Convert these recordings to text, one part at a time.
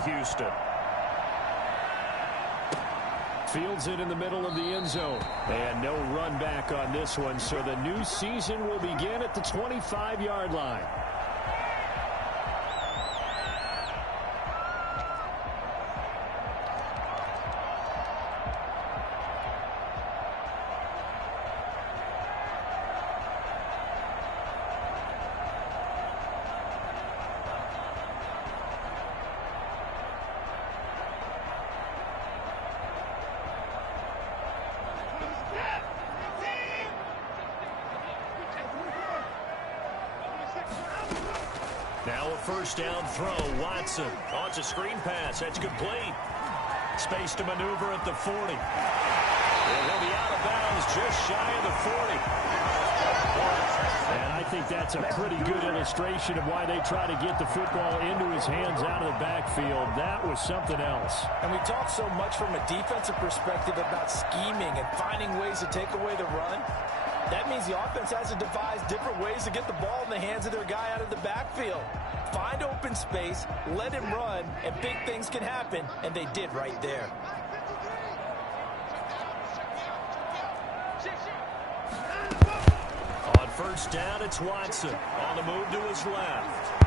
Houston. Fields it in the middle of the end zone. And no run back on this one, so the new season will begin at the 25-yard line. Now a first down throw. Watson. Oh, it's a screen pass. That's complete. Space to maneuver at the 40. And he'll be out of bounds just shy of the 40. And I think that's a pretty good illustration of why they try to get the football into his hands out of the backfield. That was something else. And we talk so much from a defensive perspective about scheming and finding ways to take away the run. That means the offense has to devise different ways to get the ball in the hands of their guy out of the backfield. Find open space, let him run, and big things can happen, and they did right there. On first down, it's Watson. On the move to his left.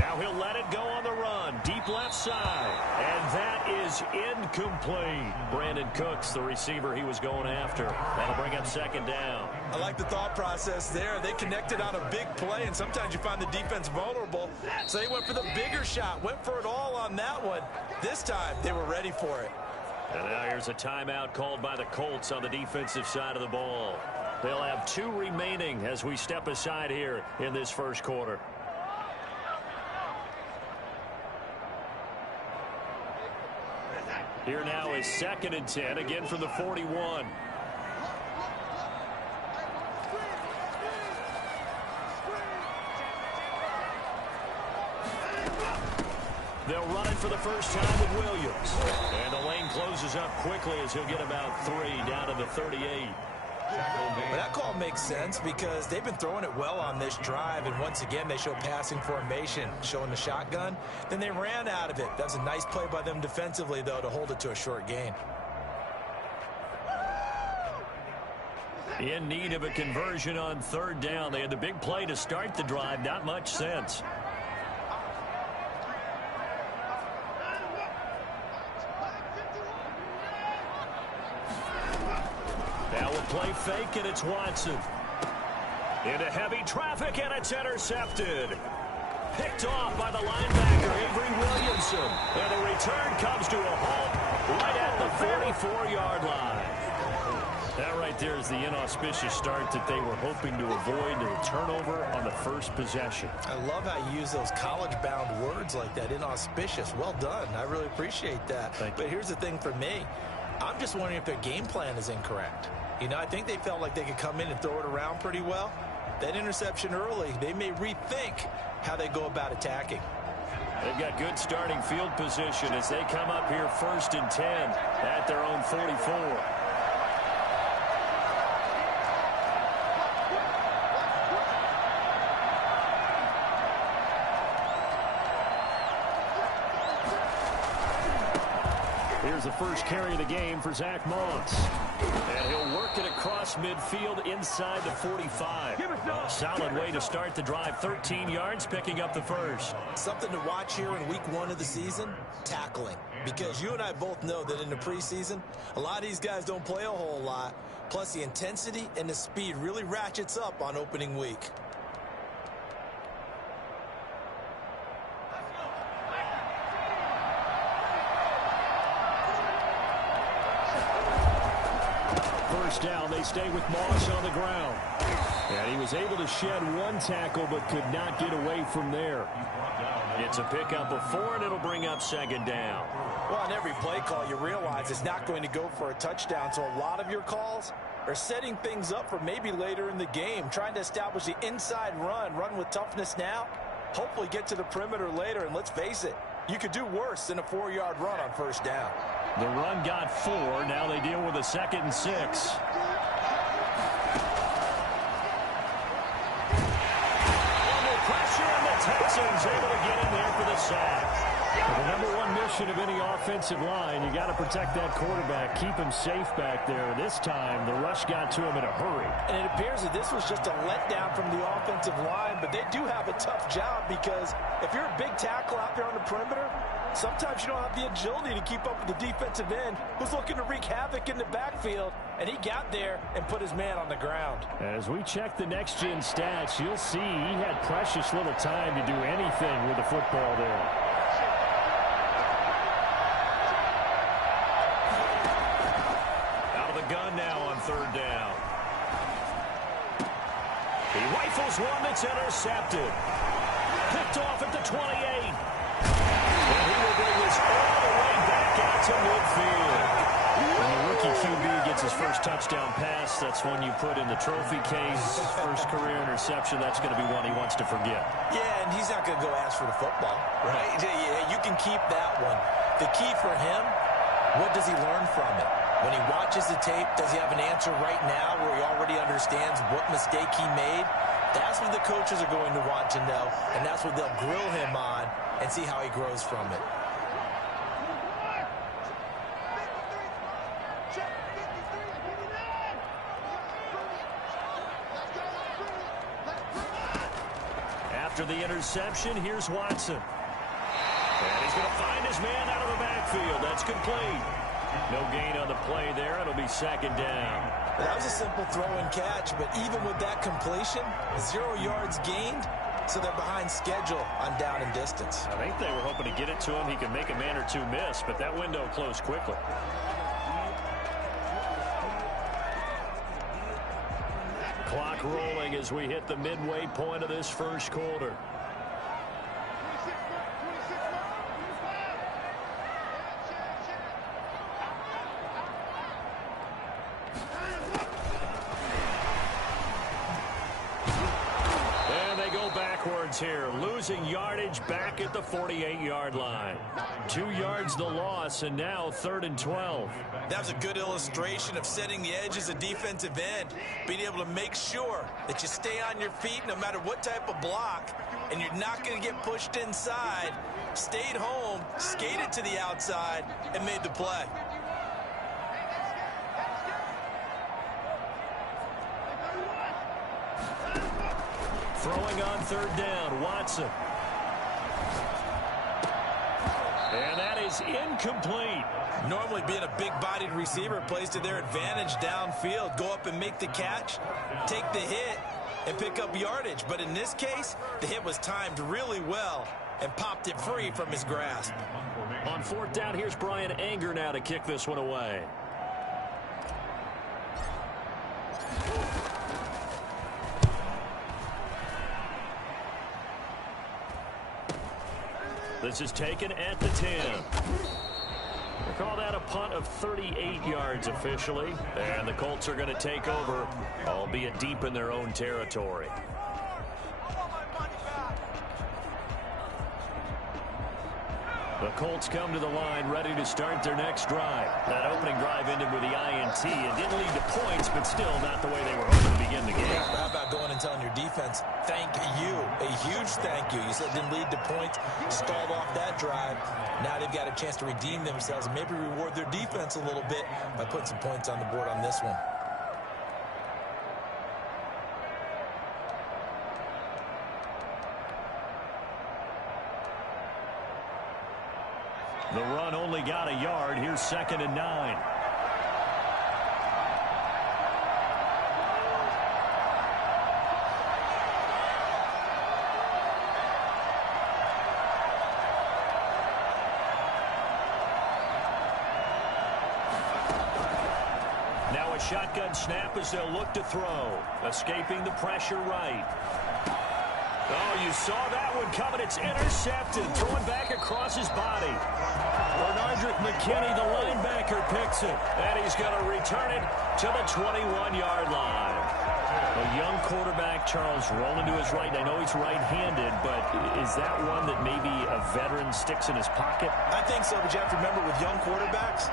Now he'll let it go on the run. Deep left side. And that is incomplete. Brandon Cooks, the receiver he was going after. That'll bring up second down. I like the thought process there. They connected on a big play, and sometimes you find the defense vulnerable. So they went for the bigger shot, went for it all on that one. This time, they were ready for it. And now here's a timeout called by the Colts on the defensive side of the ball. They'll have 2 remaining as we step aside here in this first quarter. Here now is 2nd and 10, again from the 41. They'll run it for the first time with Williams. And the lane closes up quickly as he'll get about 3 down to the 38. But that call makes sense because they've been throwing it well on this drive, and once again they show passing formation, showing the shotgun. Then they ran out of it. That's a nice play by them defensively, though, to hold it to a short gain. In need of a conversion on 3rd down. They had the big play to start the drive. Not much sense. Now a play fake, and it's Watson. Into heavy traffic, and it's intercepted. Picked off by the linebacker, Avery Williamson. And the return comes to a halt right at the 44-yard line. That right there is the inauspicious start that they were hoping to avoid, the turnover on the first possession. I love how you use those college-bound words like that, inauspicious. Well done. I really appreciate that. But here's the thing for me. I'm just wondering if their game plan is incorrect. You know, I think they felt like they could come in and throw it around pretty well. That interception early, they may rethink how they go about attacking. They've got good starting field position as they come up here 1st and 10 at their own 44. Here's the first carry of the game for Zach Moss. And he'll work it across midfield inside the 45. A solid way to start the drive. 13 yards, picking up the first. Something to watch here in week 1 of the season, tackling. Because you and I both know that in the preseason, a lot of these guys don't play a whole lot. Plus, the intensity and the speed really ratchets up on opening week. First down, they stay with Moss on the ground. And he was able to shed 1 tackle but could not get away from there. It's a pickup of 4, and it'll bring up 2nd down. Well, on every play call, you realize it's not going to go for a touchdown, so a lot of your calls are setting things up for maybe later in the game, trying to establish the inside run with toughness now, hopefully get to the perimeter later, and let's face it, you could do worse than a 4-yard run on first down. The run got 4. Now they deal with a 2nd and 6. Double pressure, and the Texans able to get in there for the sack. The number one mission of any offensive line, you got to protect that quarterback, keep him safe back there. This time, the rush got to him in a hurry. And it appears that this was just a letdown from the offensive line, but they do have a tough job because if you're a big tackle out there on the perimeter, sometimes you don't have the agility to keep up with the defensive end who's looking to wreak havoc in the backfield, and he got there and put his man on the ground. As we check the next-gen stats, you'll see he had precious little time to do anything with the football there. Gun now on third down. He rifles one that's intercepted. Picked off at the 28. And he will bring this all the way back out to midfield. When the rookie QB gets his first touchdown pass, that's one you put in the trophy case. First career interception, that's going to be one he wants to forget. Yeah, and he's not going to go ask for the football, right? Yeah, you can keep that one. The key for him, what does he learn from it? When he watches the tape, does he have an answer right now where he already understands what mistake he made? That's what the coaches are going to want to know, and that's what they'll grill him on and see how he grows from it. After the interception, here's Watson. And he's going to find his man out of the backfield. That's complete. No gain on the play there. It'll be second down. That was a simple throw and catch, but even with that completion, 0 yards gained, so they're behind schedule on down and distance. I think they were hoping to get it to him. He could make a man or two miss, but that window closed quickly. Clock rolling as we hit the midway point of this first quarter. Here, losing yardage back at the 48-yard line. 2 yards the loss, and now 3rd and 12. That was a good illustration of setting the edge as a defensive end, being able to make sure that you stay on your feet no matter what type of block, and you're not going to get pushed inside. Stayed home, skated to the outside, and made the play. Throwing on third down, Watson. And that is incomplete. Normally being a big-bodied receiver plays to their advantage downfield. Go up and make the catch, take the hit, and pick up yardage. But in this case, the hit was timed really well and popped it free from his grasp. On fourth down, here's Brian Anger now to kick this one away. This is taken at the 10. We'll call that a punt of 38 yards officially. And the Colts are going to take over, albeit deep in their own territory. The Colts come to the line ready to start their next drive. That opening drive ended with the INT. It didn't lead to points, but still not the way they were hoping to begin the game. How about going and telling your defense, thank you, a huge thank you. You said it didn't lead to points, stalled off that drive. Now they've got a chance to redeem themselves and maybe reward their defense a little bit by putting some points on the board on this one. The run only got a yard. Here's 2nd and 9. Now a shotgun snap as they'll look to throw. Escaping the pressure right. Oh, you saw that one coming. It's intercepted. Throwing back across his body. Bernardrick McKinney, the linebacker, picks it. And he's going to return it to the 21-yard line. A young quarterback, Charles, rolling to his right. I know he's right-handed, but is that one that maybe a veteran sticks in his pocket? I think so, but you have to remember with young quarterbacks,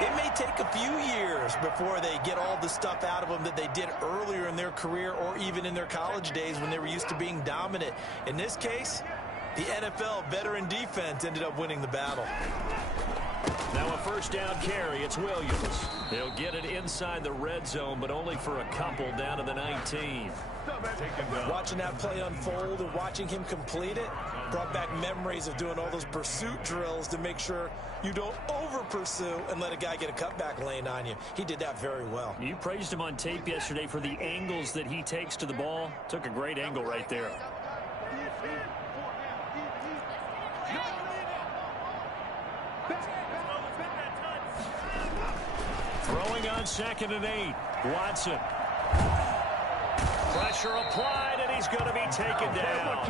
it may take a few years before they get all the stuff out of them that they did earlier in their career or even in their college days when they were used to being dominant. In this case, The NFL veteran defense ended up winning the battle. Now a first down carry. It's Williams. He'll get it inside the red zone, but only for a couple down to the 19. Watching that play unfold and watching him complete it brought back memories of doing all those pursuit drills to make sure you don't over-pursue and let a guy get a cutback lane on you. He did that very well. You praised him on tape yesterday for the angles that he takes to the ball. Took a great angle right there. Throwing on 2nd and 8. Watson. Pressure applied, and he's going to be taken down.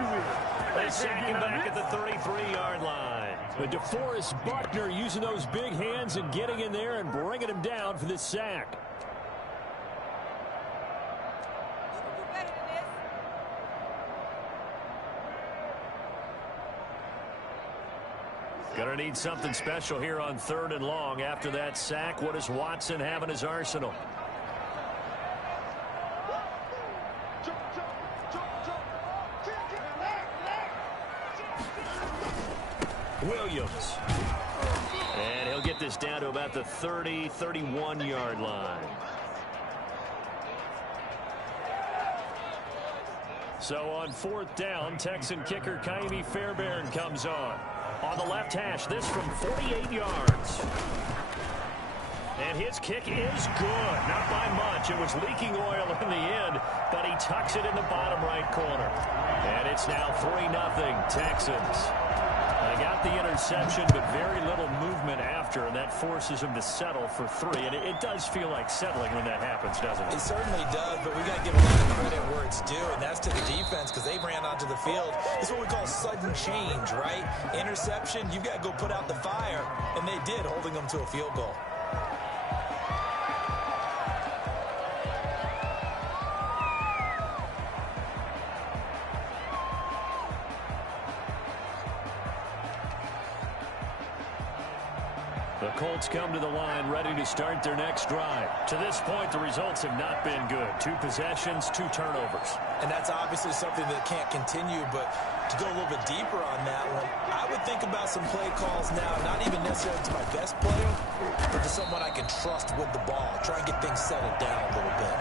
They sack him back at the 33-yard line. But DeForest Buckner using those big hands and getting in there and bringing him down for this sack. Going to need something special here on 3rd and long. After that sack, what does Watson have in his arsenal? Williams. And he'll get this down to about the 30, 31-yard line. So on 4th down, Texan kicker Kaimi Fairbairn comes on. On the left hash, this from 48 yards. And his kick is good. Not by much. It was leaking oil in the end, but he tucks it in the bottom right corner. And it's now 3-0 Texans. They got the interception, but very little movement after, and that forces him to settle for 3. And it does feel like settling when that happens, doesn't it? It certainly does, but we got to give a lot of credit where it's due, and that's to the defense because they ran onto the field. It's what we call sudden change, right? Interception, you've got to go put out the fire, and they did, holding them to a field goal. The Colts come to the line ready to start their next drive. To this point, the results have not been good. 2 possessions, 2 turnovers. And that's obviously something that can't continue, but to go a little bit deeper on that one, I would think about some play calls now, not even necessarily to my best player, but to someone I can trust with the ball. Try and get things settled down a little bit.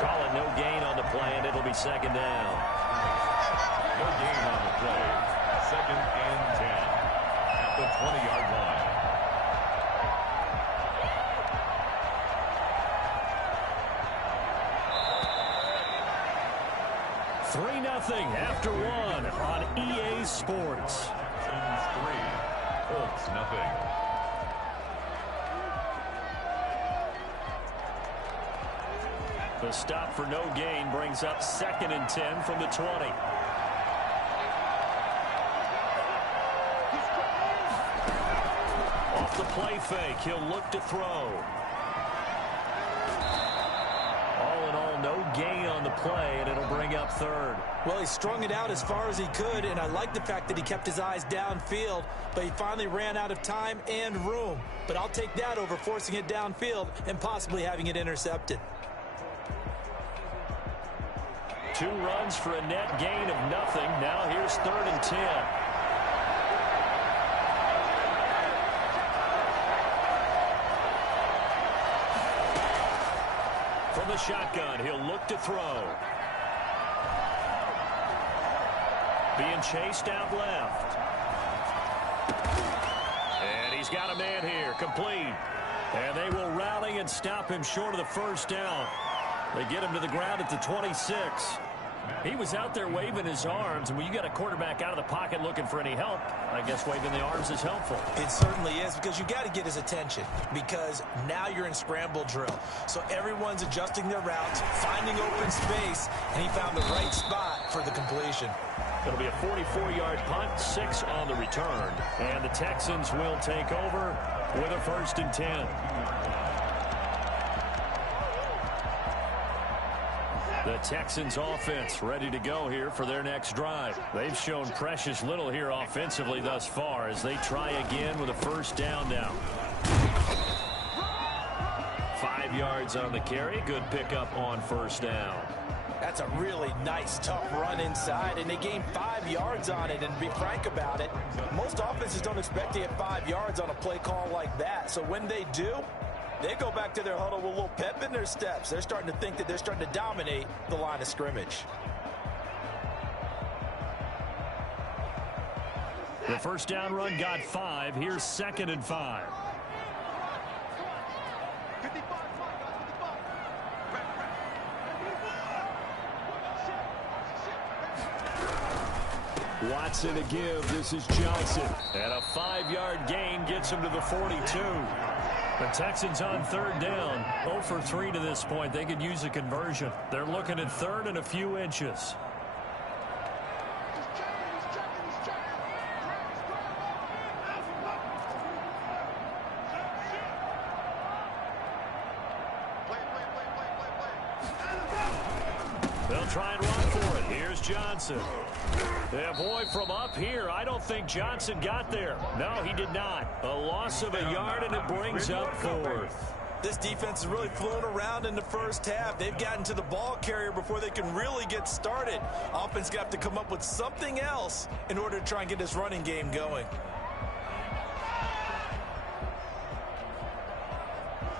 Call it no gain on the play, and it'll be 2nd down. No gain on the play. 2nd and 10 at the 20-yard line. 3-0 after 1 on EA Sports. Texans 3, Colts 0. The stop for no gain brings up 2nd and 10 from the 20. Off the play fake, he'll look to throw. All in all, no gain on the play, and it'll bring up 3rd. Well, he strung it out as far as he could, and I like the fact that he kept his eyes downfield, but he finally ran out of time and room. But I'll take that over forcing it downfield and possibly having it intercepted. 2 runs for a net gain of nothing. Now here's 3rd and 10. From the shotgun, he'll look to throw. Being chased out left. And he's got a man here, complete. And they will rally and stop him short of the 1st down. They get him to the ground at the 26. He was out there waving his arms, and when you got a quarterback out of the pocket looking for any help, I guess waving the arms is helpful. It certainly is, because you got to get his attention, because now you're in scramble drill. So everyone's adjusting their routes, finding open space, and he found the right spot for the completion. It'll be a 44-yard punt, 6 on the return, and the Texans will take over with a 1st and 10. The Texans offense ready to go here for their next drive. They've shown precious little here offensively thus far as they try again with a 1st down now. 5 yards on the carry. Good pickup on 1st down. That's a really nice, tough run inside, and they gained 5 yards on it. And to be frank about it, most offenses don't expect to get 5 yards on a play call like that. So when they do, they go back to their huddle with a little pep in their steps. They're starting to think that they're starting to dominate the line of scrimmage. The first down run got 5. Here's 2nd and 5. Watson to give. This is Johnson. And a 5-yard gain gets him to the 42. The Texans on 3rd down. 0 for 3 to this point. They could use a conversion. They're looking at 3rd and a few inches. They'll try and run for it. Here's Johnson. Yeah, boy, from up here, I don't think Johnson got there. No, he did not. A loss of a yard, and it brings up 4th. This defense is really flown around in the first half. They've gotten to the ball carrier before they can really get started. Offense got to come up with something else in order to try and get this running game going.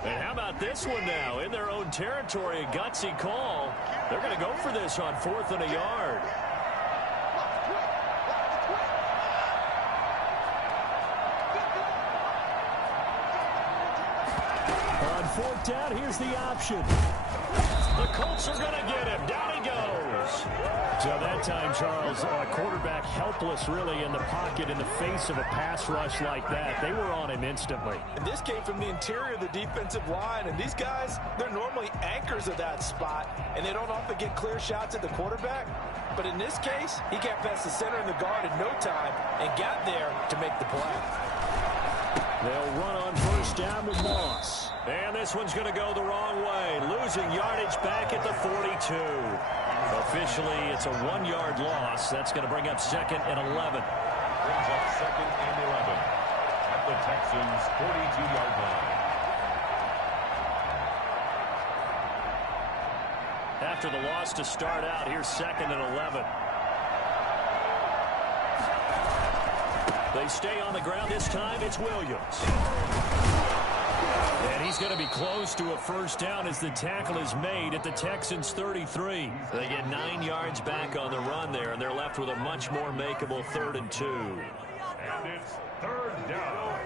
And how about this one now? In their own territory, a gutsy call. They're going to go for this on 4th and a yard. On 4th down, here's the option. The Colts are going to get him. Down he goes. So that time, Charles, quarterback helpless really in the pocket in the face of a pass rush like that. They were on him instantly. And this came from the interior of the defensive line. And these guys, they're normally anchors of that spot. And they don't often get clear shots at the quarterback. But in this case, he got past the center and the guard in no time and got there to make the play. They'll run on 1st down with Moss. And this one's going to go the wrong way. Losing yardage back at the 42. Officially, it's a 1-yard loss. That's going to bring up 2nd and 11. Brings up 2nd and 11 at the Texans' 42-yard line. After the loss to start out, here's 2nd and 11. They stay on the ground this time. It's Williams. And he's going to be close to a 1st down as the tackle is made at the Texans' 33. They get 9 yards back on the run there, and they're left with a much more makeable 3rd and 2. And it's 3rd down.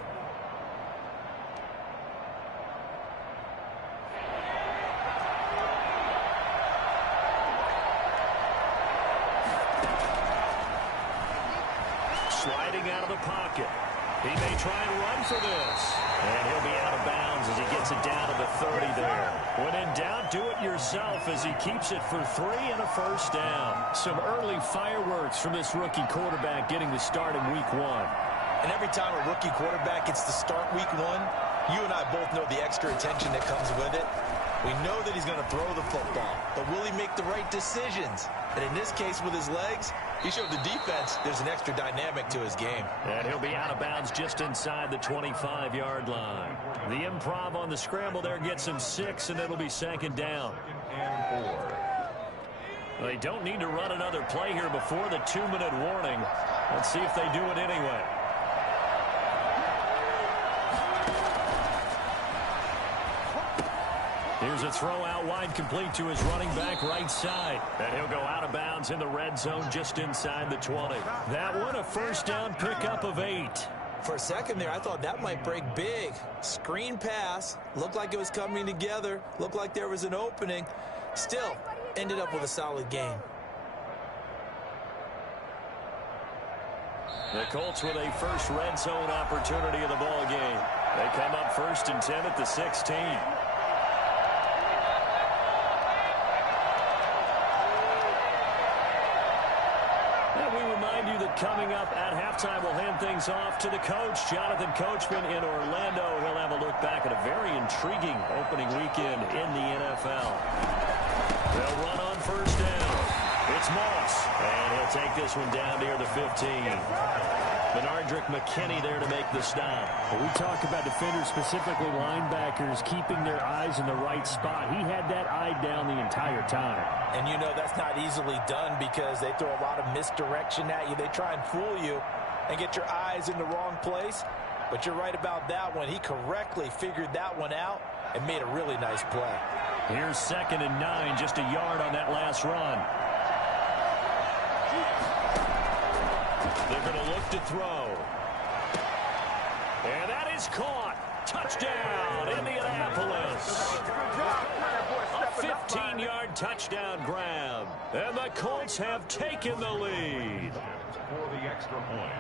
Sliding out of the pocket. He may try and run for this. And he'll be out of bounds as he gets it down to the 30 there. When in doubt, do it yourself as he keeps it for 3 and a 1st down. Some early fireworks from this rookie quarterback getting the start in week 1. And every time a rookie quarterback gets to start week 1, you and I both know the extra attention that comes with it. We know that he's going to throw the football, but will he make the right decisions? And in this case, with his legs, he showed the defense there's an extra dynamic to his game. And he'll be out of bounds just inside the 25-yard line. The improv on the scramble there gets him 6, and it'll be 2nd down. And 4. They don't need to run another play here before the 2-minute warning. Let's see if they do it anyway. Here's a throw out wide, complete to his running back right side. And he'll go out of bounds in the red zone just inside the 20. That one a 1st down pickup of 8. For a second there, I thought that might break big. Screen pass. Looked like it was coming together. Looked like there was an opening. Still, ended up with a solid game. The Colts with a first red zone opportunity of the ball game. They come up 1st and 10 at the 16. Coming up at halftime, we'll hand things off to the coach, Jonathan Coachman in Orlando. He'll have a look back at a very intriguing opening weekend in the NFL. They'll run on 1st down. It's Moss, and he'll take this one down near the 15. McKinney there to make the stop. Well, we talk about defenders, specifically linebackers, keeping their eyes in the right spot. He had that eye down the entire time. And you know that's not easily done because they throw a lot of misdirection at you. They try and fool you and get your eyes in the wrong place. But you're right about that one. He correctly figured that one out and made a really nice play. Here's 2nd and 9, just a yard on that last run. They're going to look to throw. And that is caught. Touchdown, Indianapolis. A 15-yard touchdown grab. And the Colts have taken the lead. For the extra point.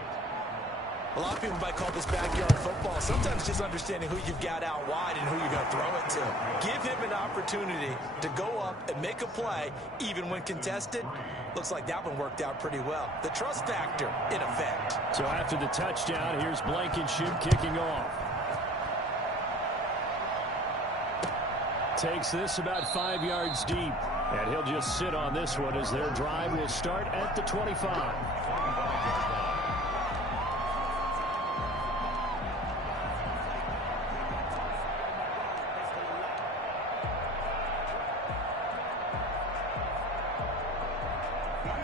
A lot of people might call this backyard football. Sometimes just understanding who you've got out wide and who you're going to throw it to. Give him an opportunity to go up and make a play, even when contested. Looks like that one worked out pretty well. The trust factor in effect. So after the touchdown, here's Blankenship kicking off. Takes this about 5 yards deep. And he'll just sit on this one as their drive will start at the 25.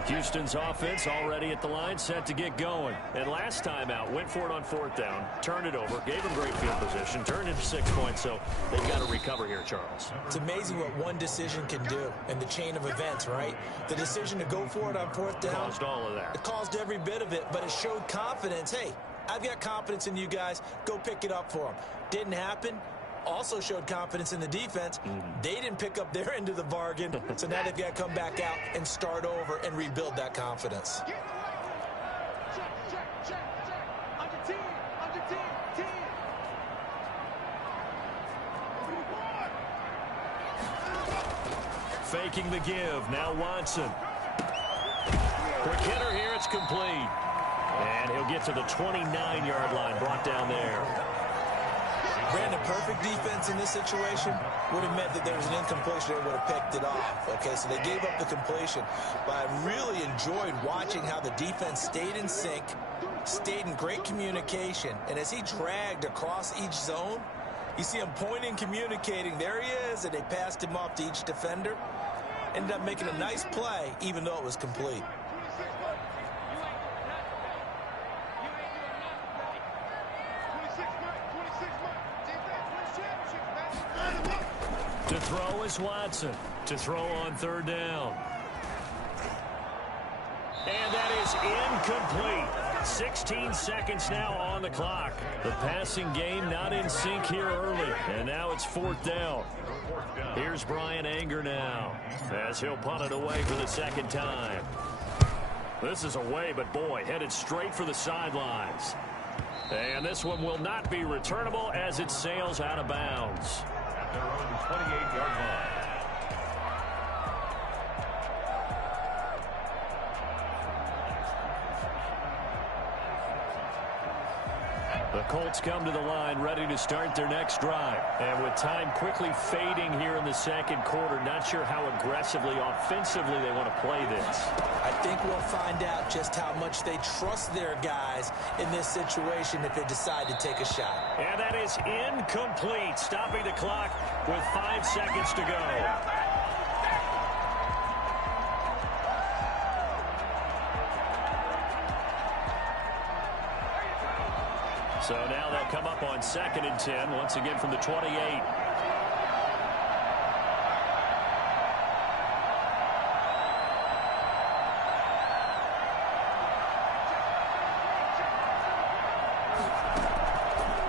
Houston's offense already at the line, set to get going. And last time out, went for it on 4th down, turned it over, gave them great field position, turned into 6 points, so they've got to recover here, Charles. It's amazing what one decision can do in the chain of events, right? The decision to go for it on 4th down. Caused all of that. It caused every bit of it, but it showed confidence. Hey, I've got confidence in you guys. Go pick it up for them. Didn't happen. Also showed confidence in the defense. They didn't pick up their end of the bargain, so now they've got to come back out and start over and rebuild that confidence. Faking the give. Now Watson. Quick hitter here. It's complete. And he'll get to the 29-yard line. Brought down there. Brandon, perfect defense in this situation would have meant that there was an incompletion. They would have picked it off. Okay, so they gave up the completion. But I really enjoyed watching how the defense stayed in sync, stayed in great communication. And as he dragged across each zone, you see him pointing, communicating. There he is, and they passed him off to each defender. Ended up making a nice play, even though it was complete. To throw is Watson. To throw on 3rd down. And that is incomplete. 16 seconds now on the clock. The passing game not in sync here early. And now it's 4th down. Here's Brian Anger now as he'll punt it away for the 2nd time. This is away, but boy, headed straight for the sidelines. And this one will not be returnable as it sails out of bounds. At their own 28-yard line. The Colts come to the line ready to start their next drive. And with time quickly fading here in the 2nd quarter, not sure how aggressively, offensively they want to play this. I think we'll find out just how much they trust their guys in this situation if they decide to take a shot. And that is incomplete, stopping the clock with 5 seconds to go. So now they'll come up on 2nd and 10, once again from the 28.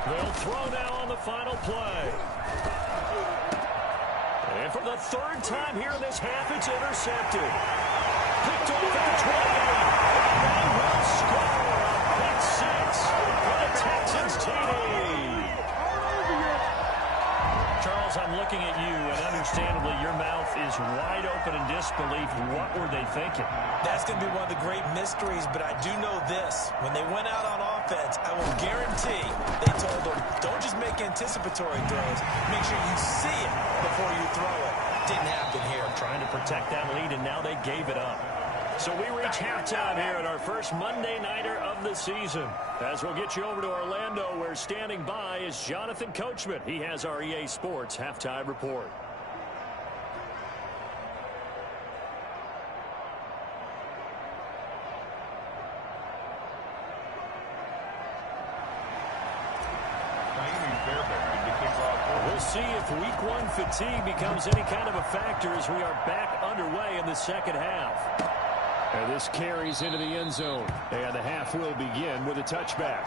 They'll throw now on the final play. And for the 3rd time here in this half, it's intercepted. Picked off at the 28. And they will score. Pick 6 for the Texans TD. Charles, I'm looking at you, and understandably, your mouth is wide open in disbelief. What were they thinking? That's going to be one of the great mysteries, but I do know this. When they went out on offense, I will guarantee they told them, don't just make anticipatory throws. Make sure you see it before you throw it. Didn't happen here. Trying to protect that lead, and now they gave it up. So we reach halftime here at our first Monday Nighter of the season. As we'll get you over to Orlando, where standing by is Jonathan Coachman. He has our EA Sports Halftime Report. We'll see if week one fatigue becomes any kind of a factor as we are back underway in the second half. And this carries into the end zone. And the half will begin with a touchback.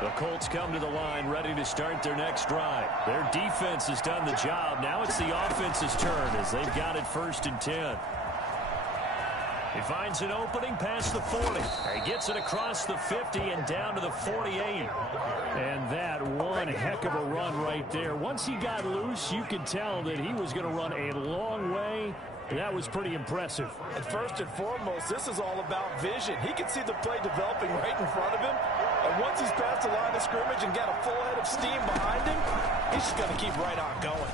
The Colts come to the line ready to start their next drive. Their defense has done the job. Now it's the offense's turn as they've got it 1st and 10. He finds an opening past the 40. He gets it across the 50 and down to the 48. And that one heck of a run right there. Once he got loose, you could tell that he was going to run a long way. That was pretty impressive. And first and foremost, this is all about vision. He can see the play developing right in front of him. And once he's past the line of scrimmage and got a full head of steam behind him, he's just going to keep right on going.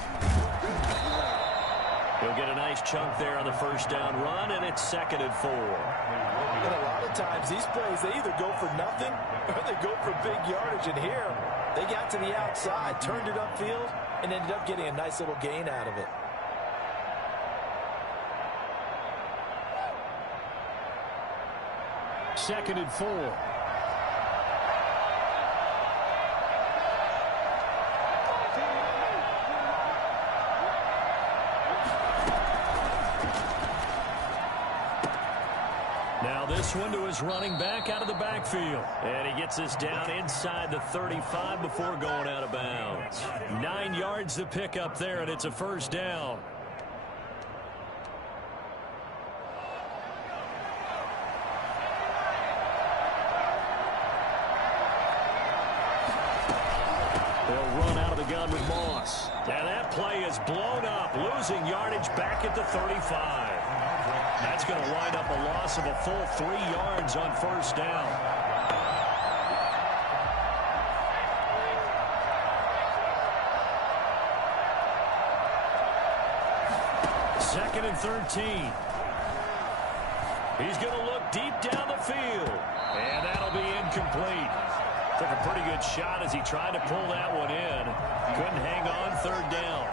He'll get a nice chunk there on the first down run, and it's 2nd and 4. And a lot of times, these plays, they either go for nothing or they go for big yardage. And here, they got to the outside, turned it upfield, and ended up getting a nice little gain out of it. Second and 4. Now this one to his running back out of the backfield. And he gets us down inside the 35 before going out of bounds. 9 yards to pick up there, and it's a first down. They'll run out of the gun with Moss. And that play is blown up, losing yardage back at the 35. That's going to wind up a loss of a full 3 yards on first down. Second and 13. He's going to look deep down the field. And that'll be incomplete. Took a pretty good shot as he tried to pull that one in. Couldn't hang on, third down.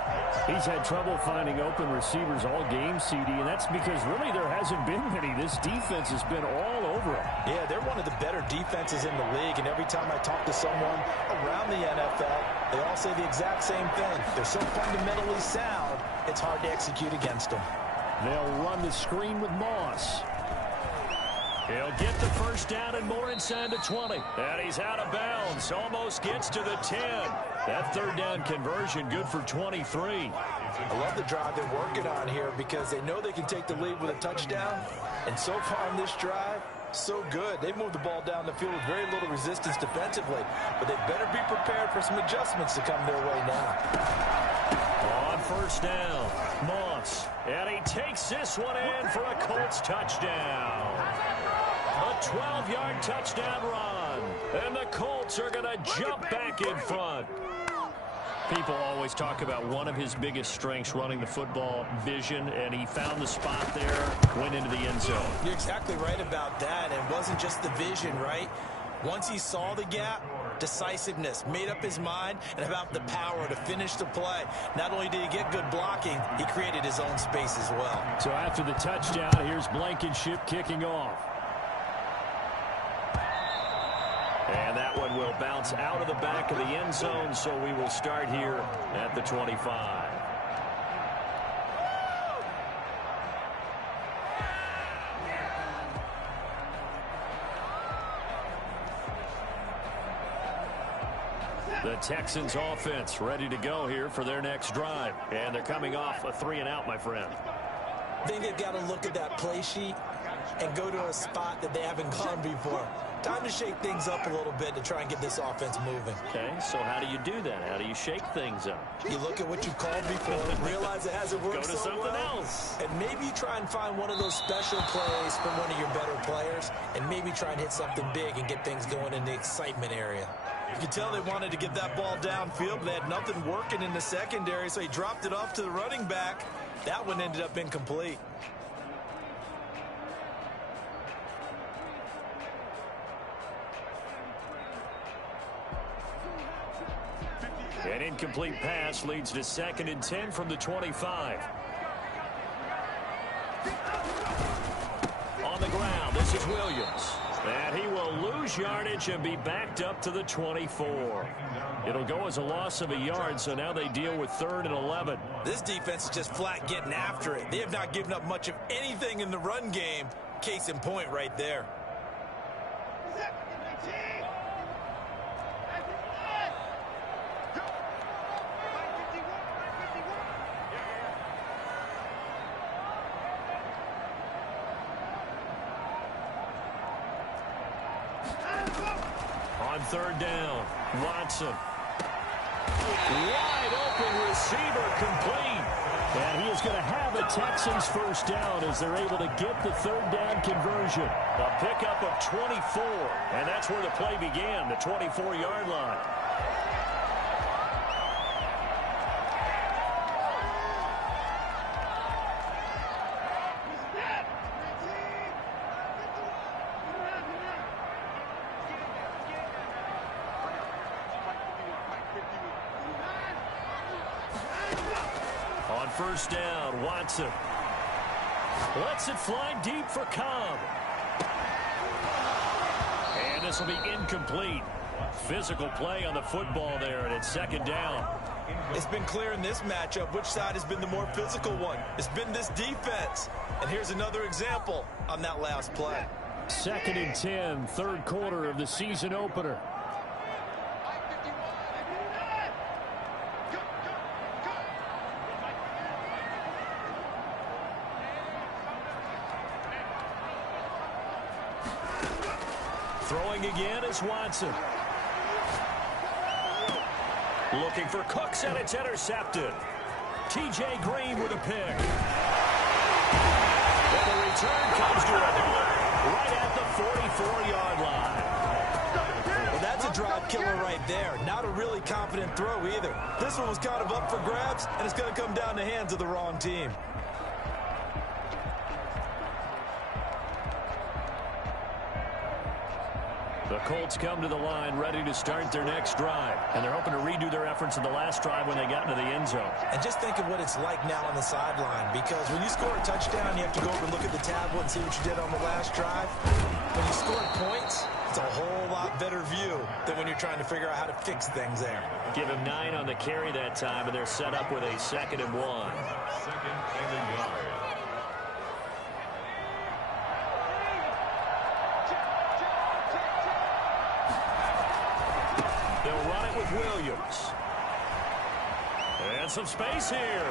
He's had trouble finding open receivers all game, CD, and that's because really there hasn't been many. This defense has been all over him. Yeah, they're one of the better defenses in the league, and every time I talk to someone around the NFL, they all say the exact same thing. They're so fundamentally sound, it's hard to execute against them. They'll run the screen with Moss. He'll get the first down and more inside the 20. And he's out of bounds. Almost gets to the 10. That third down conversion good for 23. I love the drive they're working on here because they know they can take the lead with a touchdown. And so far on this drive, so good. They've moved the ball down the field with very little resistance defensively. But they better be prepared for some adjustments to come their way now. On first down, Moss. And he takes this one in for a Colts touchdown. A 12-yard touchdown run. And the Colts are going to jump back in front. People always talk about one of his biggest strengths running the football, vision, and he found the spot there, went into the end zone. You're exactly right about that. And it wasn't just the vision, right? Once he saw the gap, decisiveness, made up his mind, and about the power to finish the play. Not only did he get good blocking, he created his own space as well. So after the touchdown, here's Blankenship kicking off. And that one will bounce out of the back of the end zone, so we will start here at the 25. The Texans offense ready to go here for their next drive. And they're coming off a 3-and-out, my friend. I think they've got to look at that play sheet and go to a spot that they haven't gone before. time to shake things up a little bit to try and get this offense moving. Okay, so how do you do that? How do you shake things up? You look at what you called before, realize it hasn't worked Go to so something well, else. and maybe you try and find one of those special plays from one of your better players, and maybe try and hit something big and get things going in the excitement area. You can tell they wanted to get that ball downfield, but they had nothing working in the secondary, so he dropped it off to the running back. That one ended up incomplete. An incomplete pass leads to 2nd and 10 from the 25. On the ground, this is Williams. And he will lose yardage and be backed up to the 24. It'll go as a loss of a yard, so now they deal with 3rd and 11. This defense is just flat getting after it. They have not given up much of anything in the run game. Case in point right there. On 3rd down, Watson. Wide open receiver, complete. And he is going to have a Texans first down as they're able to get the 3rd down conversion. A pickup of 24, and that's where the play began, the 24-yard line. On 1st down, Watson lets it fly deep for Cobb. And this will be incomplete. Physical play on the football there, and it's 2nd down. It's been clear in this matchup which side has been the more physical one. It's been this defense. And here's another example on that last play. 2nd and 10, 3rd quarter of the season opener. Throwing again is Watson. Looking for Cooks, and it's intercepted. T.J. Green with a pick. And the return comes to him right at the 44-yard line. Well, that's a drive killer right there. Not a really confident throw either. This one was kind of up for grabs, and it's going to come down the hands of the wrong team. The Colts come to the line ready to start their next drive. And they're hoping to redo their efforts in the last drive when they got into the end zone. And just think of what it's like now on the sideline, because when you score a touchdown, you have to go over and look at the tablet and see what you did on the last drive. When you score points, it's a whole lot better view than when you're trying to figure out how to fix things there. Give him 9 on the carry that time, and they're set up with a 2nd and 1. 2nd and a yard. They'll run it with Williams. And some space here.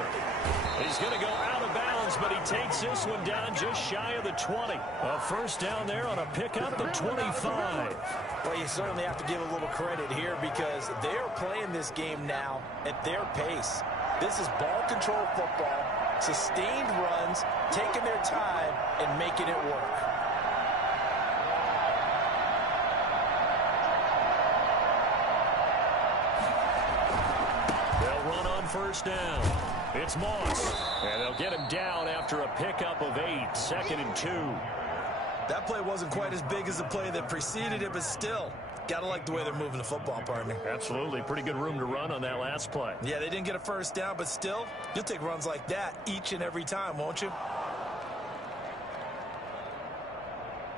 He's going to go out of bounds, but he takes this one down just shy of the 20. A first down there on a pickup at 25. Well, you certainly have to give a little credit here because they are playing this game now at their pace. This is ball control football, sustained runs, taking their time and making it work. First down. It's Moss. And they'll get him down after a pickup of 8. 2nd and 2. That play wasn't quite as big as the play that preceded it, but still, got to like the way they're moving the football, partner. Absolutely. Pretty good room to run on that last play. Yeah, they didn't get a first down, but still, you'll take runs like that each and every time, won't you?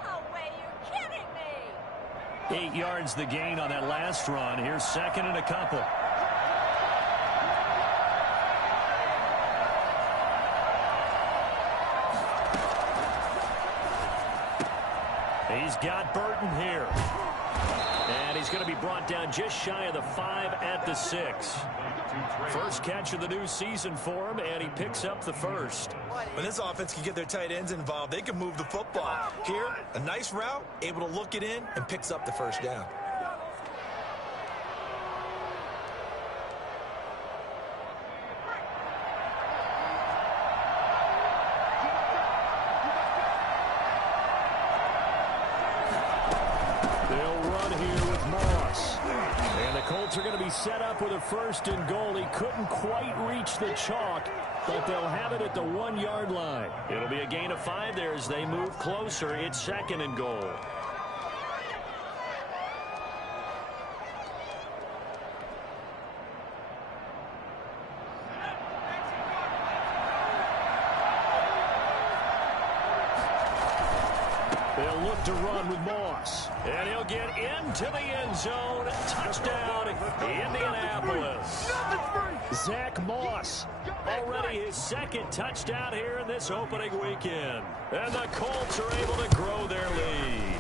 No way, you're kidding me. 8 yards the gain on that last run. Here's 2nd and a couple. He's got Burton here. And he's going to be brought down just shy of the 5 at the 6. First catch of the new season for him, and he picks up the first. When this offense can get their tight ends involved, they can move the football. Here, a nice route, able to look it in, and picks up the first down. Are going to be set up with a 1st and goal. He couldn't quite reach the chalk, but they'll have it at the 1-yard line. It'll be a gain of 5 there as they move closer. It's 2nd and goal. They'll look to run with Moss. And he'll get into the end zone. Touchdown, Indianapolis. Zach Moss. Already his 2nd touchdown here in this opening weekend. And the Colts are able to grow their lead.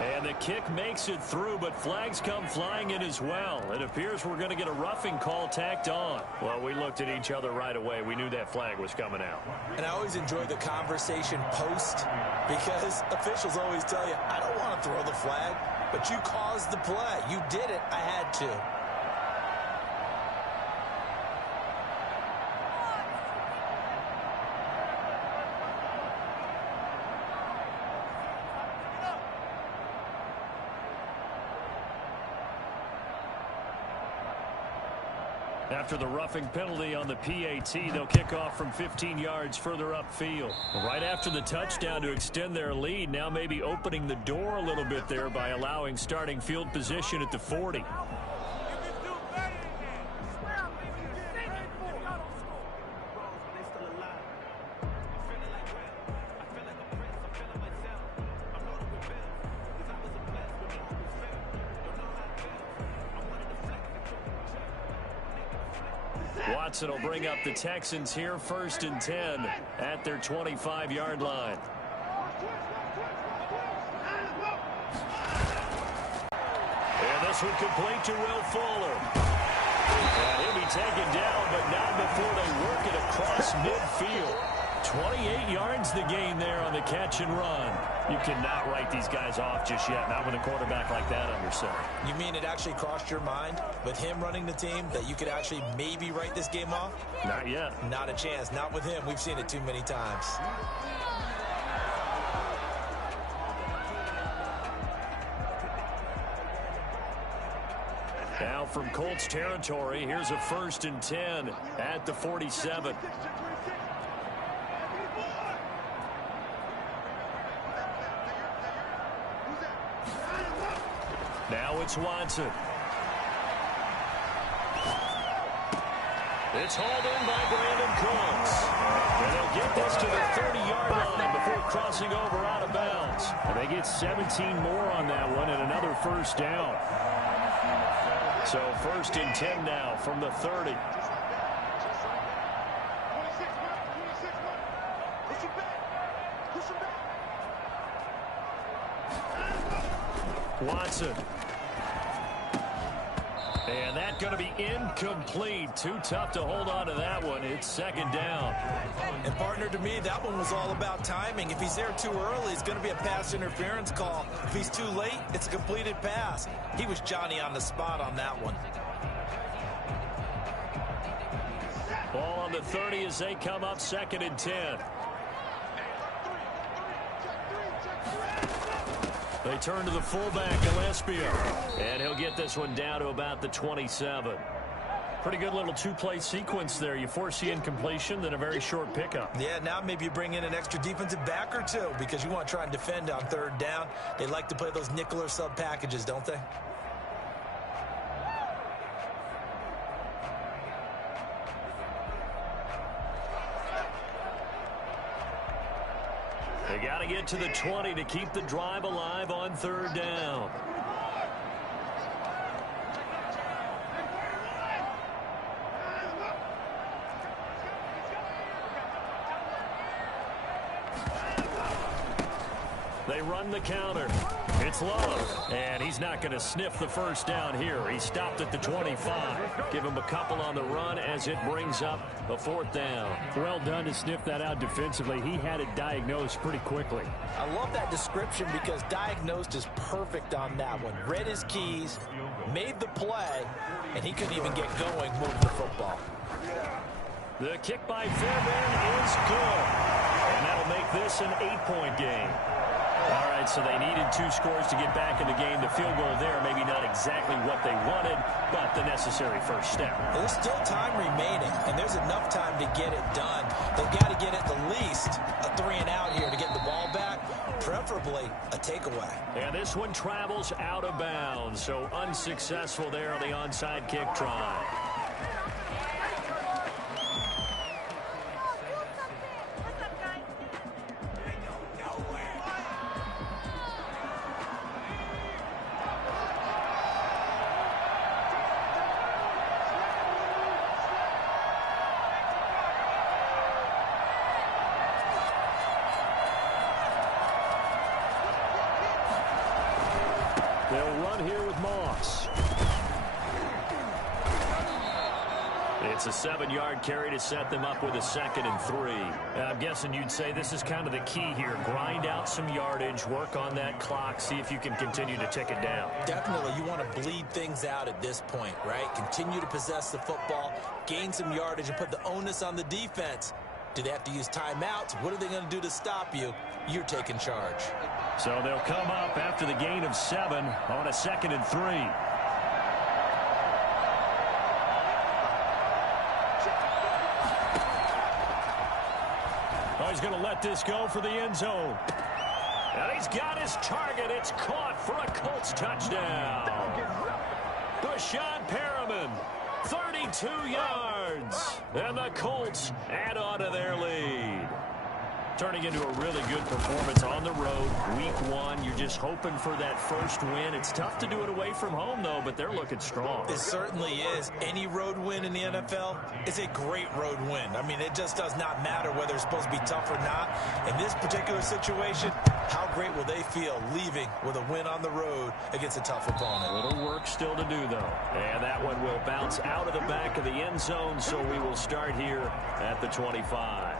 And the kick makes it through, but flags come flying in as well. It appears we're going to get a roughing call tacked on. Well, we looked at each other right away. We knew that flag was coming out. And I always enjoy the conversation post because officials always tell you, I don't want to throw the flag, but you caused the play. You did it. I had to. After the roughing penalty on the PAT, they'll kick off from 15 yards further upfield. Right after the touchdown to extend their lead, now maybe opening the door a little bit there by allowing starting field position at the 40. Watson will bring up the Texans here, 1st and 10 at their 25-yard line. And this one complete to Will Fuller. And he'll be taken down, but not before they work it across midfield. 28 yards the gain there on the catch and run. You cannot write these guys off just yet, not with a quarterback like that on your side. You mean it actually crossed your mind with him running the team that you could actually maybe write this game off? Not yet. Not a chance. Not with him. We've seen it too many times. Now from Colts territory, here's a 1st and 10 at the 47. Now it's Watson. It's hauled in by Brandon Cooks. And they'll get this to the 30-yard line before crossing over out of bounds. And they get 17 more on that one and another 1st down. So 1st and 10 now from the 30. Watson. And that's going to be incomplete. Too tough to hold on to that one. It's 2nd down. And partner, to me, that one was all about timing. If he's there too early, it's going to be a pass interference call. If he's too late, it's a completed pass. He was Johnny on the spot on that one. Ball on the 30 as they come up 2nd and 10. They turn to the fullback, Gillespie, and he'll get this one down to about the 27. Pretty good little two-play sequence there. You force the incompletion, then a very short pickup. Yeah, now maybe you bring in an extra defensive back or two because you want to try and defend on 3rd down. They like to play those nickel or sub packages, don't they? They got to get to the 20 to keep the drive alive on 3rd down. They run the counter. It's Love, and he's not going to sniff the first down here. He stopped at the 25. Give him a couple on the run as it brings up a 4th down. Well done to sniff that out defensively. He had it diagnosed pretty quickly. I love that description because diagnosed is perfect on that one. Read his keys, made the play, and he couldn't even get going moving the football. The kick by Fairbairn is good. And that'll make this an 8-point game. All right, so they needed 2 scores to get back in the game. The field goal there, maybe not exactly what they wanted, but the necessary first step. There's still time remaining, and there's enough time to get it done. They've got to get at the least a 3-and-out here to get the ball back, preferably a takeaway. And this one travels out of bounds, so unsuccessful there on the onside kick try. They'll run here with Moss. It's a 7-yard carry to set them up with a 2nd and 3. I'm guessing you'd say this is kind of the key here. Grind out some yardage, work on that clock, see if you can continue to tick it down. Definitely, you want to bleed things out at this point, right? Continue to possess the football, gain some yardage, and put the onus on the defense. Do they have to use timeouts? What are they going to do to stop you? You're taking charge. So they'll come up after the gain of 7 on a 2nd and 3. Oh, he's going to let this go for the end zone. And he's got his target. It's caught for a Colts touchdown. Bashawn Perriman, 32 yards. And the Colts add on to their lead. Turning into a really good performance on the road. Week 1, you're just hoping for that first win. It's tough to do it away from home, though, but they're looking strong. It certainly is. Any road win in the NFL is a great road win. I mean, it just does not matter whether it's supposed to be tough or not. In this particular situation, how great will they feel leaving with a win on the road against a tough opponent? A little work still to do, though. And that one will bounce out of the back of the end zone, so we will start here at the 25.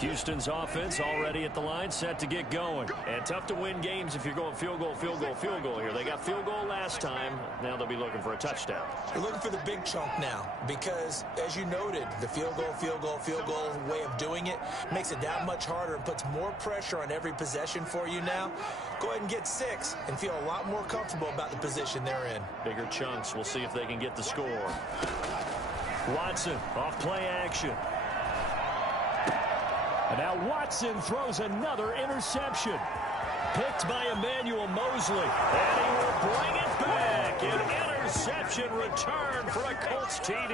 Houston's offense already at the line, set to get going. And tough to win games if you're going field goal, field goal, field goal here. They got field goal last time. Now they'll be looking for a touchdown. They're looking for the big chunk now because, as you noted, the field goal way of doing it makes it that much harder and puts more pressure on every possession for you now. Go ahead and get 6 and feel a lot more comfortable about the position they're in. Bigger chunks. We'll see if they can get the score. Watson off play action. And now Watson throws another interception. Picked by Emmanuel Mosley. And he will bring it back. An interception return for a Colts TD.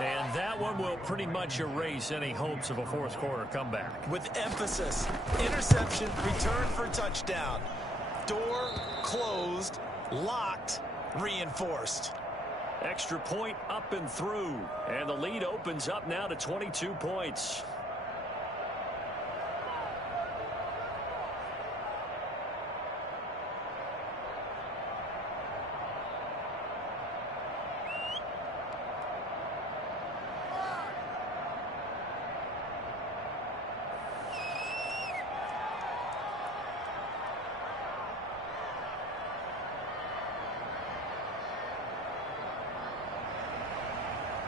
And that one will pretty much erase any hopes of a fourth quarter comeback. With emphasis, interception, return for touchdown. Door closed, locked, reinforced. Extra point up and through. And the lead opens up now to 22 points.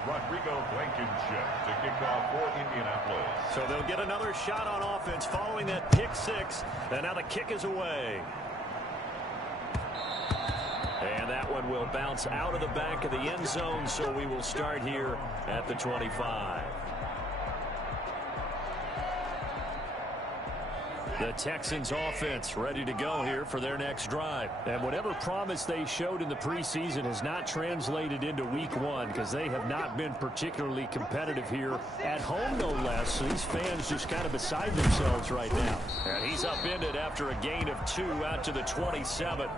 Rodrigo Blankenship to kick off for Indianapolis. So they'll get another shot on offense following that pick 6. And now the kick is away. And that one will bounce out of the back of the end zone, so we will start here at the 25. The Texans offense ready to go here for their next drive. And whatever promise they showed in the preseason has not translated into week one because they have not been particularly competitive here at home, no less. So these fans just kind of beside themselves right now. And he's upended after a gain of 2 out to the 27.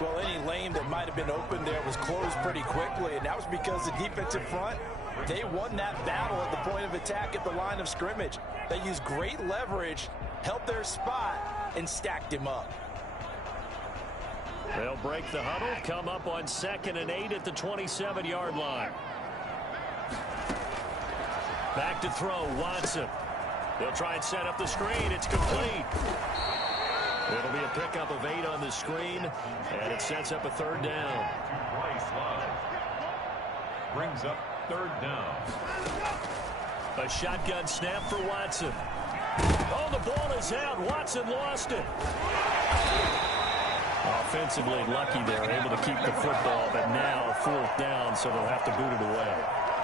Well, any lane that might have been open there was closed pretty quickly, and that was because the defensive front, they won that battle at the point of attack at the line of scrimmage. They used great leverage, held their spot, and stacked him up. They'll break the huddle, come up on 2nd and 8 at the 27-yard line. Back to throw, Watson. They'll try and set up the screen. It's complete. It'll be a pickup of 8 on the screen, and it sets up a 3rd down. Brings up 3rd down. A shotgun snap for Watson. Oh, the ball is out. Watson lost it. Offensively lucky they're able to keep the football, but now 4th down, so they'll have to boot it away.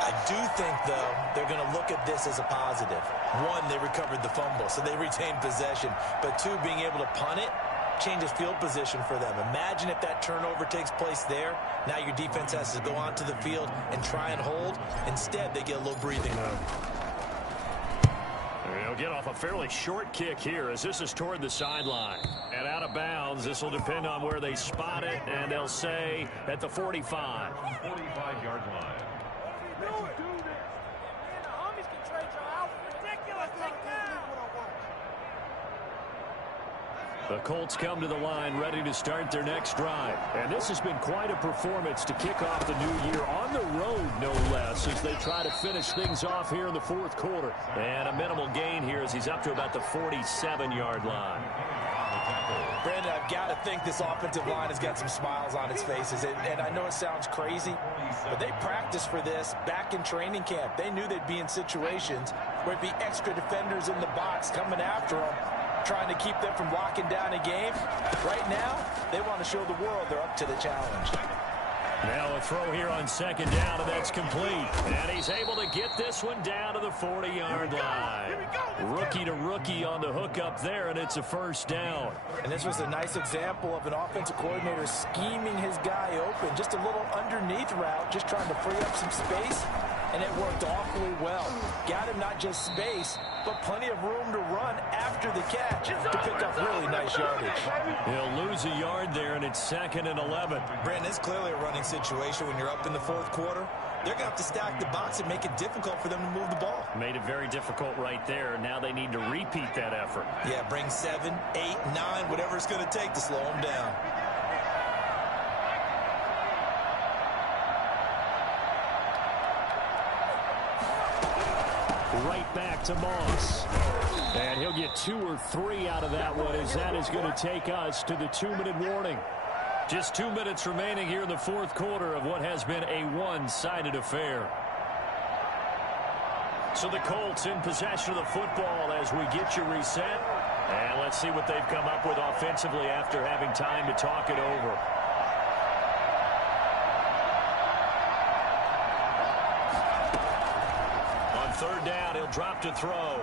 I do think, though, they're going to look at this as a positive. 1, they recovered the fumble, so they retained possession. But 2, being able to punt it changes field position for them. Imagine if that turnover takes place there. Now your defense has to go onto the field and try and hold. Instead, they get a little breathing room. They'll get off a fairly short kick here as this is toward the sideline. And out of bounds, this will depend on where they spot it, and they'll say at the 45. 45-yard line. The Colts come to the line ready to start their next drive. And this has been quite a performance to kick off the new year on the road, no less, as they try to finish things off here in the 4th quarter. And a minimal gain here as he's up to about the 47-yard line. Brandon, I've got to think this offensive line has got some smiles on its faces. And I know it sounds crazy, but they practiced for this back in training camp. They knew they'd be in situations where it'd be extra defenders in the box coming after them, trying to keep them from locking down a game. Right now, they want to show the world they're up to the challenge. Now a throw here on 2nd down, and that's complete. And he's able to get this one down to the 40-yard line. Rookie to rookie on the hook up there, and it's a 1st down. And this was a nice example of an offensive coordinator scheming his guy open. Just a little underneath route, just trying to free up some space, and it worked awfully well. Got him not just space, but plenty of room to run after the catch to pick up really nice yardage. He'll lose a yard there, and it's 2nd and 11. Brandon, it's clearly a running situation when you're up in the 4th quarter. They're going to have to stack the box and make it difficult for them to move the ball. Made it very difficult right there. Now they need to repeat that effort. Yeah, bring 7, 8, 9, whatever it's going to take to slow them down. Right back to Moss. And he'll get 2 or 3 out of that one, as that is going to take us to the 2-minute warning. Just 2 minutes remaining here in the 4th quarter of what has been a one-sided affair. So the Colts in possession of the football as we get you reset. And let's see what they've come up with offensively after having time to talk it over. On 3rd down, he'll drop to throw.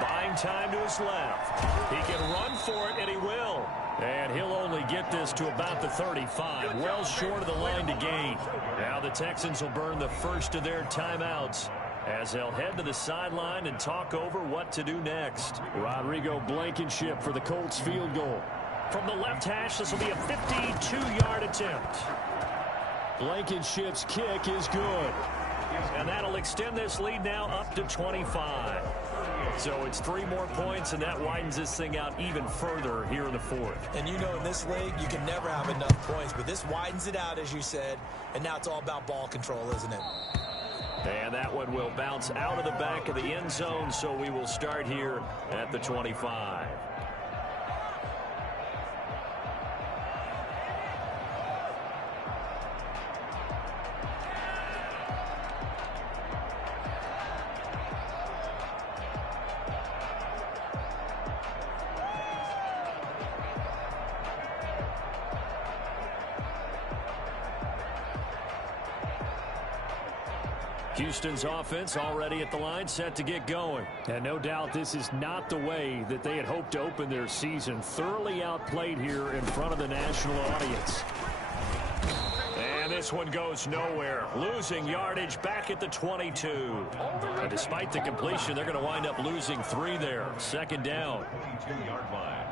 Buying time to his left. He can run for it, and he will. And he'll only get this to about the 35, well short of the line to gain. Now the Texans will burn the first of their timeouts as they'll head to the sideline and talk over what to do next. Rodrigo Blankenship for the Colts field goal. From the left hash, this will be a 52-yard attempt. Blankenship's kick is good. And that'll extend this lead now up to 25. So it's 3 more points, and that widens this thing out even further here in the 4th. And you know, in this league, you can never have enough points, but this widens it out, as you said, and now it's all about ball control, isn't it? And that one will bounce out of the back of the end zone, so we will start here at the 25. Houston's offense already at the line, set to get going. And no doubt this is not the way that they had hoped to open their season. Thoroughly outplayed here in front of the national audience. And this one goes nowhere. Losing yardage back at the 22. And despite the completion, they're going to wind up losing 3 there. Second down. 22-yard line.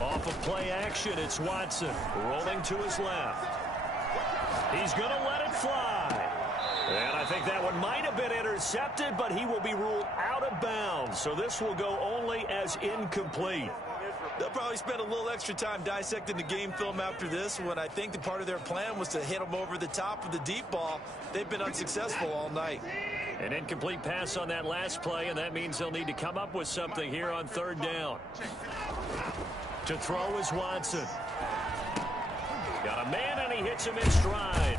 Off of play action, it's Watson rolling to his left. He's going to let it fly. And I think that one might have been intercepted, but he will be ruled out of bounds. So this will go only as incomplete. They'll probably spend a little extra time dissecting the game film after this one. I think the part of their plan was to hit them over the top of the deep ball. They've been unsuccessful all night. An incomplete pass on that last play, and that means they'll need to come up with something here on third down. To throw is Watson. Got a man, and he hits him in stride.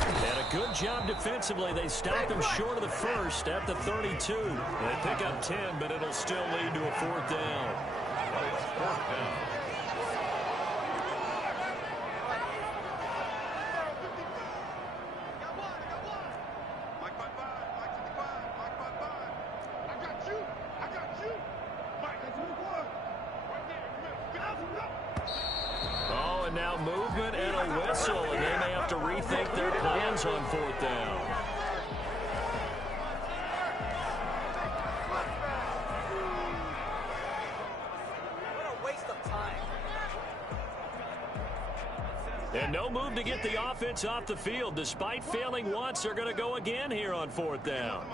And a good job defensively. They stopped him short of the first at the 32. They pick up 10, but it'll still lead to a fourth down. Fourth down. Oh, and now movement and a whistle, and they may have to rethink their plans on fourth down. What a waste of time. And no move to get the offense off the field. Despite failing once, they're going to go again here on fourth down.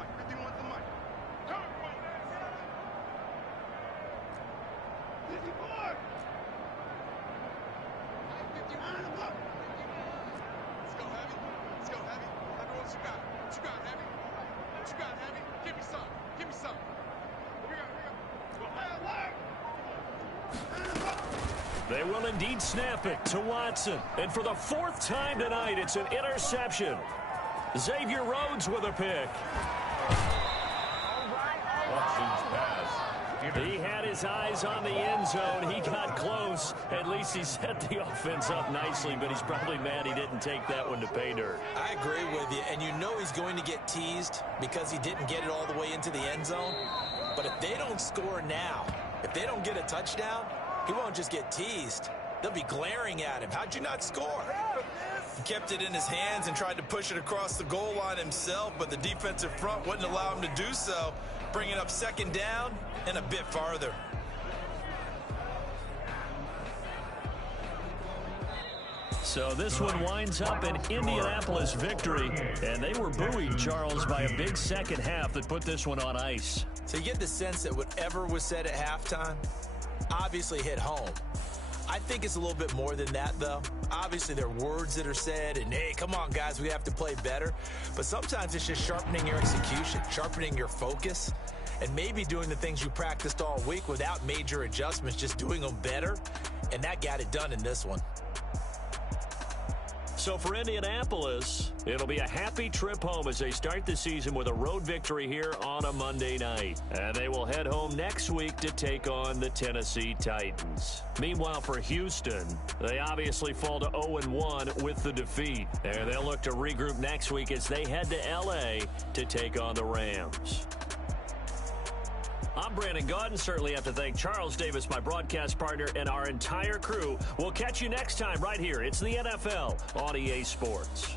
They will indeed snap it to Watson. And for the 4th time tonight, it's an interception. Xavier Rhodes with a pick. Watson's pass. He had his eyes on the end zone. He got close. At least he set the offense up nicely, but he's probably mad he didn't take that one to pay dirt. I agree with you, and you know he's going to get teased because he didn't get it all the way into the end zone. But if they don't score now, if they don't get a touchdown, he won't just get teased. They'll be glaring at him. How'd you not score? He kept it in his hands and tried to push it across the goal line himself, but the defensive front wouldn't allow him to do so, bringing up second down and a bit farther. So this one winds up an Indianapolis victory, and they were buoyed, Charles, by a big second half that put this one on ice. So you get the sense that whatever was said at halftime obviously hit home. I think it's a little bit more than that, though. Obviously, there are words that are said, and, hey, come on, guys, we have to play better. But sometimes it's just sharpening your execution, sharpening your focus, and maybe doing the things you practiced all week without major adjustments, just doing them better, and that got it done in this one. So for Indianapolis, it'll be a happy trip home as they start the season with a road victory here on a Monday night. And they will head home next week to take on the Tennessee Titans. Meanwhile, for Houston, they obviously fall to 0-1 with the defeat. And they'll look to regroup next week as they head to L.A. to take on the Rams. I'm Brandon Gaudin. Certainly have to thank Charles Davis, my broadcast partner, and our entire crew. We'll catch you next time right here. It's the NFL on EA Sports.